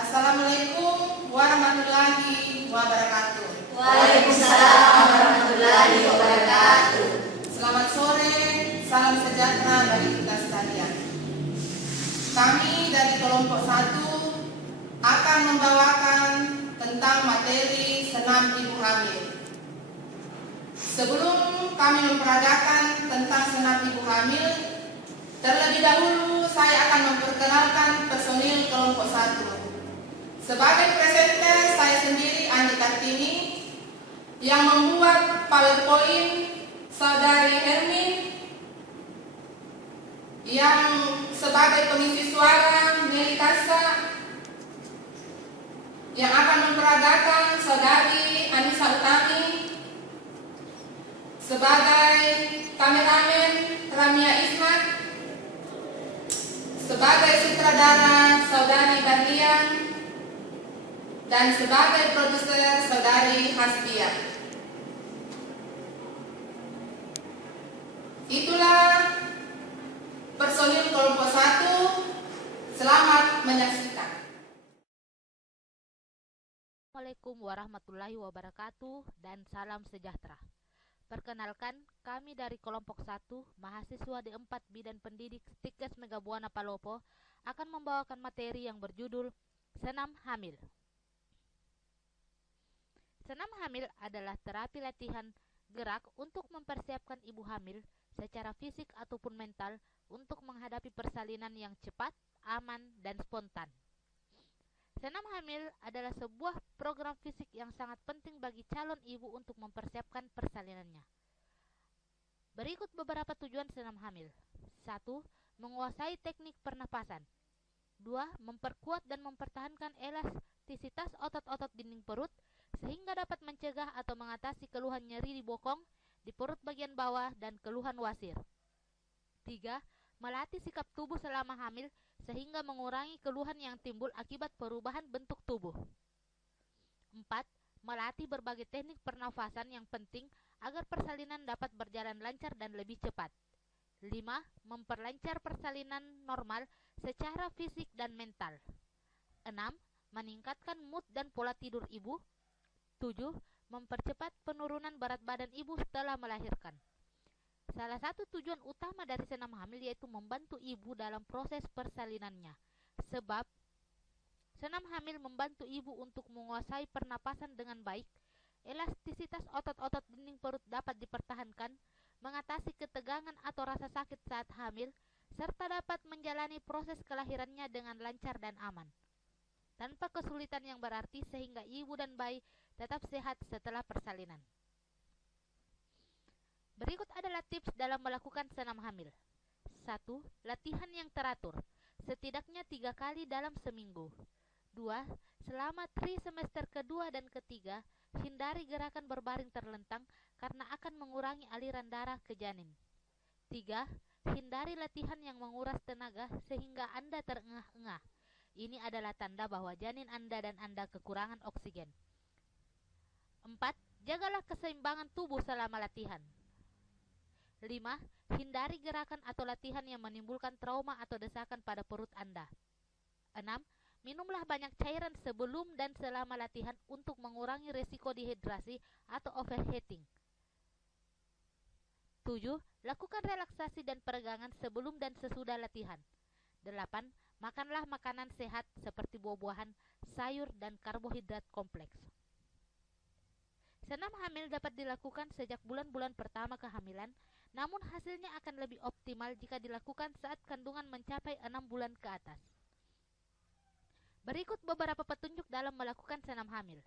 Assalamualaikum warahmatullahi wabarakatuh. Waalaikumsalam warahmatullahi wabarakatuh. Selamat sore, salam sejahtera bagi kita sekalian. Kami dari kelompok 1 akan membawakan tentang materi senam ibu hamil. Sebelum kami memperagakan tentang senam ibu hamil, terlebih dahulu saya akan memperkenalkan personil kelompok 1. Sebagai presenter, saya sendiri Andi Kartini. Yang membuat PowerPoint Saudari Hermin. Yang sebagai pengisi suara Meli Kasa. Yang akan memperagakan Saudari Anissa Utami. Sebagai kameramen Ramia Ismat. Sebagai sutradara Saudari Barlian. Dan sebagai produser Saudari Hasbiah. Itulah personil kelompok 1. Selamat menyaksikan. Assalamualaikum warahmatullahi wabarakatuh dan salam sejahtera. Perkenalkan, kami dari kelompok 1, mahasiswa D4 Bidan Pendidik Stikes Megabuana Palopo akan membawakan materi yang berjudul Senam Hamil. Senam hamil adalah terapi latihan gerak untuk mempersiapkan ibu hamil secara fisik ataupun mental untuk menghadapi persalinan yang cepat, aman, dan spontan. Senam hamil adalah sebuah program fisik yang sangat penting bagi calon ibu untuk mempersiapkan persalinannya. Berikut beberapa tujuan senam hamil. 1. Menguasai teknik pernapasan. 2. Memperkuat dan mempertahankan elastisitas otot-otot dinding perut sehingga dapat mencegah atau mengatasi keluhan nyeri di bokong, di perut bagian bawah, dan keluhan wasir. 3. Melatih sikap tubuh selama hamil sehingga mengurangi keluhan yang timbul akibat perubahan bentuk tubuh. 4. Melatih berbagai teknik pernafasan yang penting agar persalinan dapat berjalan lancar dan lebih cepat. 5. Memperlancar persalinan normal secara fisik dan mental. 6. Meningkatkan mood dan pola tidur ibu. 7. Mempercepat penurunan berat badan ibu setelah melahirkan. Salah satu tujuan utama dari senam hamil yaitu membantu ibu dalam proses persalinannya. Sebab senam hamil membantu ibu untuk menguasai pernapasan dengan baik, elastisitas otot-otot dinding perut dapat dipertahankan, mengatasi ketegangan atau rasa sakit saat hamil, serta dapat menjalani proses kelahirannya dengan lancar dan aman, tanpa kesulitan yang berarti sehingga ibu dan bayi tetap sehat setelah persalinan. Berikut adalah tips dalam melakukan senam hamil. 1. Latihan yang teratur, setidaknya 3 kali dalam seminggu. 2. Selama trimester kedua dan ketiga, hindari gerakan berbaring terlentang karena akan mengurangi aliran darah ke janin. 3. Hindari latihan yang menguras tenaga sehingga Anda terengah-engah. Ini adalah tanda bahwa janin Anda dan Anda kekurangan oksigen. 4. Jagalah keseimbangan tubuh selama latihan. 5. Hindari gerakan atau latihan yang menimbulkan trauma atau desakan pada perut Anda. 6. Minumlah banyak cairan sebelum dan selama latihan untuk mengurangi risiko dehidrasi atau overheating. 7. Lakukan relaksasi dan peregangan sebelum dan sesudah latihan. 8. Makanlah makanan sehat seperti buah-buahan, sayur, dan karbohidrat kompleks. Senam hamil dapat dilakukan sejak bulan-bulan pertama kehamilan, namun hasilnya akan lebih optimal jika dilakukan saat kandungan mencapai 6 bulan ke atas. Berikut beberapa petunjuk dalam melakukan senam hamil.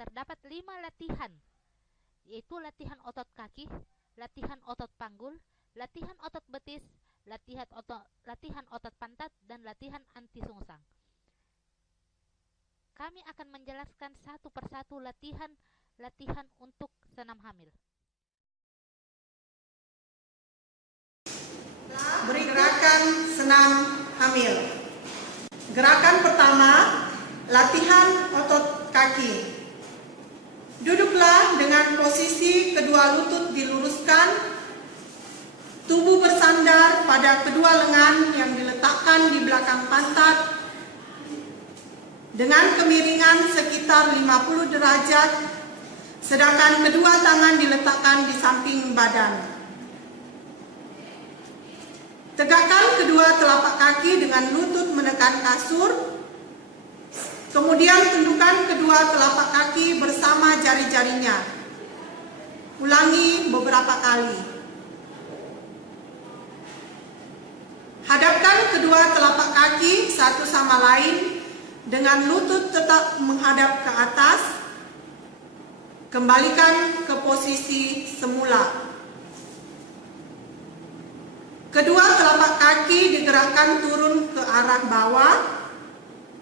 Terdapat 5 latihan, yaitu latihan otot kaki, latihan otot panggul, latihan otot betis, latihan otot pantat, dan latihan anti sungsang. Kami akan menjelaskan satu persatu latihan untuk senam hamil. Gerakan senam hamil. Gerakan pertama, latihan otot kaki. Duduklah dengan posisi kedua lutut diluruskan, tubuh bersandar pada kedua lengan yang diletakkan di belakang pantat, dengan kemiringan sekitar 50 derajat, sedangkan kedua tangan diletakkan di samping badan. Tegakkan kedua telapak kaki dengan lutut menekan kasur, kemudian tundukkan kedua telapak kaki bersama jari-jarinya. Ulangi beberapa kali. Hadapkan kedua telapak kaki satu sama lain dengan lutut tetap menghadap ke atas. Kembalikan ke posisi semula. Kedua telapak kaki digerakkan turun ke arah bawah,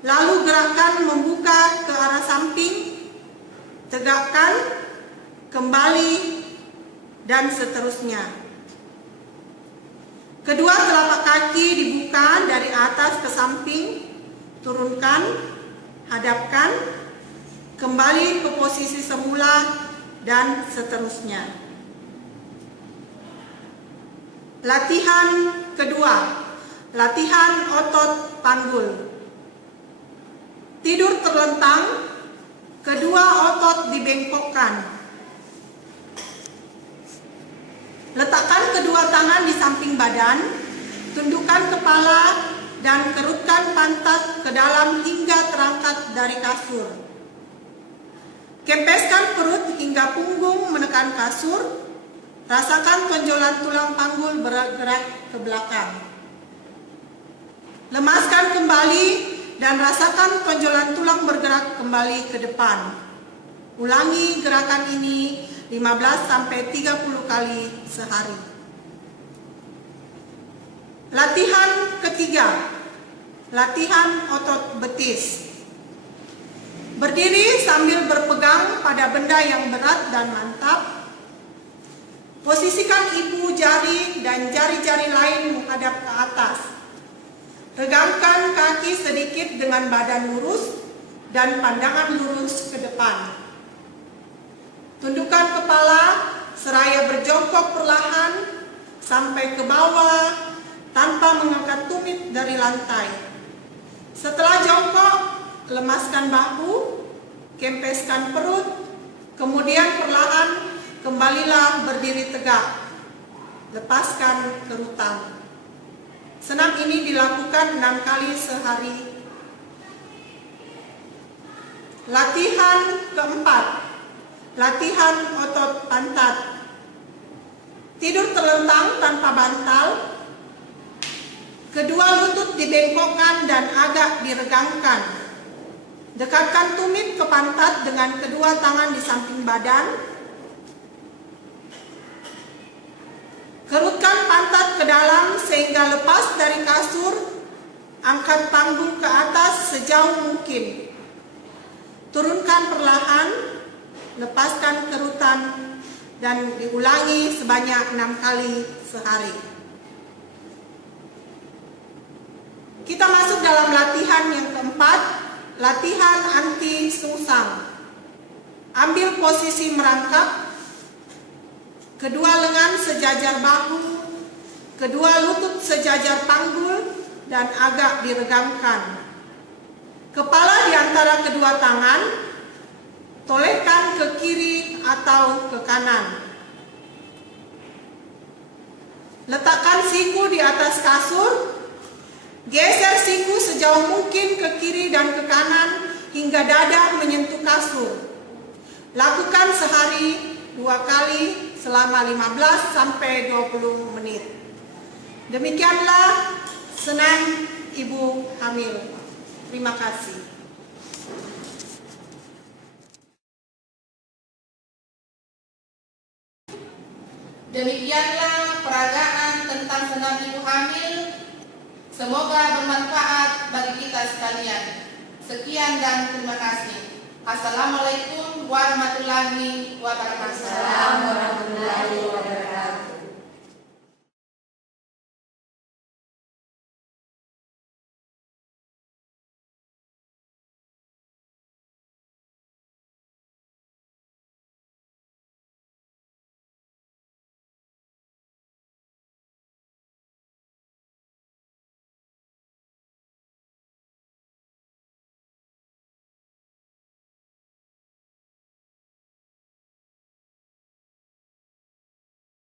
lalu gerakan membuka ke arah samping, tegakkan, kembali, dan seterusnya. Kedua telapak kaki dibuka dari atas ke samping, turunkan, hadapkan, kembali ke posisi semula, dan seterusnya. Latihan kedua, latihan otot panggul. Tidur terlentang, kedua otot dibengkokkan. Letakkan kedua tangan di samping badan, tundukkan kepala dan kerutkan pantat ke dalam hingga terangkat dari kasur. Kempeskan perut hingga punggung menekan kasur. Rasakan tonjolan tulang panggul bergerak ke belakang. Lemaskan kembali dan rasakan tonjolan tulang bergerak kembali ke depan. Ulangi gerakan ini 15-30 kali sehari. Latihan ketiga, latihan otot betis. Berdiri sambil berpegang pada benda yang berat dan mantap. Posisikan ibu jari dan jari-jari lain menghadap ke atas. Regangkan kaki sedikit dengan badan lurus dan pandangan lurus ke depan. Tundukkan kepala seraya berjongkok perlahan sampai ke bawah tanpa mengangkat tumit dari lantai. Setelah jongkok, lemaskan bahu, kempeskan perut, kemudian perlahan kembalilah berdiri tegak. Lepaskan kerutan. Senam ini dilakukan 6 kali sehari. Latihan keempat, latihan otot pantat. Tidur terlentang tanpa bantal. Kedua lutut dibengkokkan dan agak diregangkan. Dekatkan tumit ke pantat dengan kedua tangan di samping badan. Kerutkan pantat ke dalam sehingga lepas dari kasur. Angkat panggung ke atas sejauh mungkin. Turunkan perlahan, lepaskan kerutan, dan diulangi sebanyak 6 kali sehari. Kita masuk dalam latihan yang keempat, latihan anti sungsang. Ambil posisi merangkap, kedua lengan sejajar bahu, kedua lutut sejajar panggul, dan agak diregangkan. Kepala di antara kedua tangan, tolehkan ke kiri atau ke kanan. Letakkan siku di atas kasur, geser siku sejauh mungkin ke kiri dan ke kanan hingga dada menyentuh kasur. Lakukan sehari 2 kali selama 15-20 menit. Demikianlah senam ibu hamil. Terima kasih. Demikianlah peragaan tentang senam ibu hamil. Semoga bermanfaat bagi kita sekalian. Sekian dan terima kasih. Assalamualaikum warahmatullahi wabarakatuh. Assalamualaikum warahmatullahi wabarakatuh.